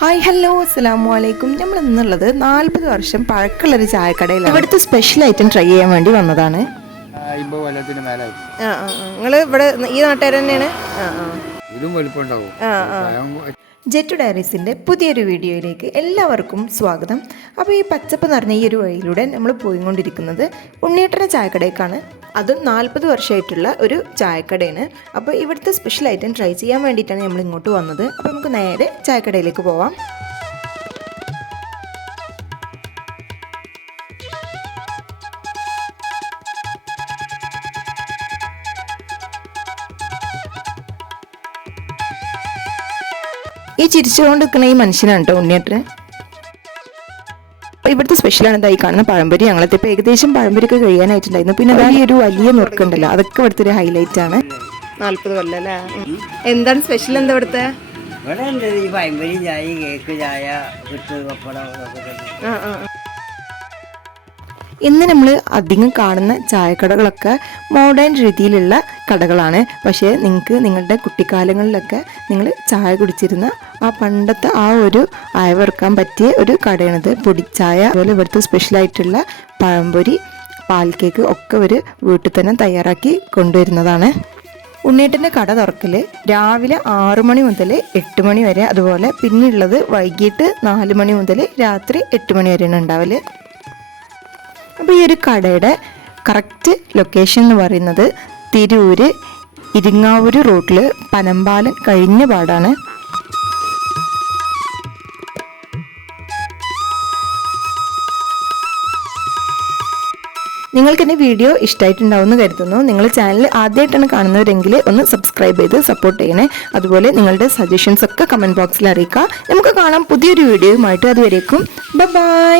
Hi hello അസ്സലാമു അലൈക്കും നമ്മൾ ഇന്നുള്ളത് നാൽപ്പത് വർഷം പഴക്കമുള്ളൊരു ചായക്കടയിലാണ്. ഇവിടുത്തെ സ്പെഷ്യൽ ഐറ്റം ട്രൈ ചെയ്യാൻ വേണ്ടി വന്നതാണ്. നിങ്ങൾ ഇവിടെ ഈ നാട്ടുകാർ തന്നെയാണ്? ഇതും വലുപ്പം ഉണ്ടാവും ജെറ്റു ഡയറീസിന്റെ പുതിയൊരു വീഡിയോയിലേക്ക് എല്ലാവർക്കും സ്വാഗതം. അപ്പോൾ ഈ പച്ചപ്പ് നിറഞ്ഞ ഈ ഒരു വഴിയിലൂടെ നമ്മൾ പോയിക്കൊണ്ടിരിക്കുന്നത് ഉണ്ണിയേട്ടന്റെ ചായക്കടയ്ക്കാണ്. അതും നാൽപ്പത് വർഷമായിട്ടുള്ള ഒരു ചായക്കടയാണ്. അപ്പോൾ ഇവിടുത്തെ സ്പെഷ്യൽ ഐറ്റം ട്രൈ ചെയ്യാൻ വേണ്ടിയിട്ടാണ് നമ്മൾ ഇങ്ങോട്ട് വന്നത്. അപ്പോൾ നമുക്ക് നേരെ ചായക്കടയിലേക്ക് പോവാം. ഈ ചിരിച്ചുകൊണ്ട് നിൽക്കുന്ന ഈ മനുഷ്യനാണ് കേട്ടോ ഉണ്ണിയേട്ടന് അപ്പൊ ഇവിടുത്തെ സ്പെഷ്യലാണ് ഇതായി കാണുന്ന പഴംപൊരി. ഞങ്ങളത്തെ ഇപ്പോൾ ഏകദേശം പഴംപൊരിയൊക്കെ കഴിയാനായിട്ടുണ്ടായിരുന്നു. പിന്നെ അതാ ഈ ഒരു വലിയ നുറുക്കുണ്ടല്ലോ അതൊക്കെ ഇവിടുത്തെ ഒരു ഹൈലൈറ്റ് ആണ്. നാല്പത് കൊല്ലം അല്ലേ? എന്താണ് സ്പെഷ്യൽ എന്താ ഇവിടുത്തെ? ഇവിടെ ഉണ്ട് ഈ പഴംപൊരി ചായ കേക്ക് ചായ വിട്ട് പപ്പടം ഇന്ന് നമ്മൾ അധികം കാണുന്ന ചായക്കടകളൊക്കെ മോഡേൺ രീതിയിലുള്ള കടകളാണ്. പക്ഷേ നിങ്ങൾക്ക് നിങ്ങളുടെ കുട്ടിക്കാലങ്ങളിലൊക്കെ നിങ്ങൾ ചായ കുടിച്ചിരുന്ന ആ പണ്ടത്തെ ആ ഒരു അയവിറക്കാൻ പറ്റിയ ഒരു കടയാണിത്. പൊടിച്ചായ അതുപോലെ ഇവിടുത്തെ സ്പെഷ്യലായിട്ടുള്ള പഴംപൊരി പാൽ കേക്ക് ഒക്കെ ഒരു വീട്ടിൽ തന്നെ തയ്യാറാക്കി കൊണ്ടുവരുന്നതാണ്. ഉണ്ണീട്ടിന്റെ കട തുറക്കൽ രാവിലെ ആറു മണി മുതൽ എട്ട് മണി വരെ. അതുപോലെ പിന്നെയുള്ളത് വൈകിട്ട് നാല് മണി മുതൽ രാത്രി എട്ട് മണി വരെയാണ് ഉണ്ടാവൽ. അപ്പോൾ ഈ ഒരു കടയുടെ കറക്റ്റ് ലൊക്കേഷൻ എന്ന് പറയുന്നത് തിരൂര് ഇരിങ്ങാവൂര് റോട്ടിൽ പനമ്പാലൻ കഴിഞ്ഞ പാടാണ്. നിങ്ങൾക്ക് എന്റെ വീഡിയോ ഇഷ്ടമായിട്ടുണ്ടാവുമെന്ന് കരുതുന്നു. നിങ്ങൾ ചാനൽ ആദ്യമായിട്ടാണ് കാണുന്നവരെങ്കിൽ ഒന്ന് സബ്സ്ക്രൈബ് ചെയ്ത് സപ്പോർട്ട് ചെയ്യണേ. അതുപോലെ നിങ്ങളുടെ സജഷൻസ് ഒക്കെ കമന്റ് ബോക്സിൽ അറിയിക്കുക. നമുക്ക് കാണാം പുതിയൊരു വീഡിയോയുമായിട്ട് അതുവരേക്കും ബൈ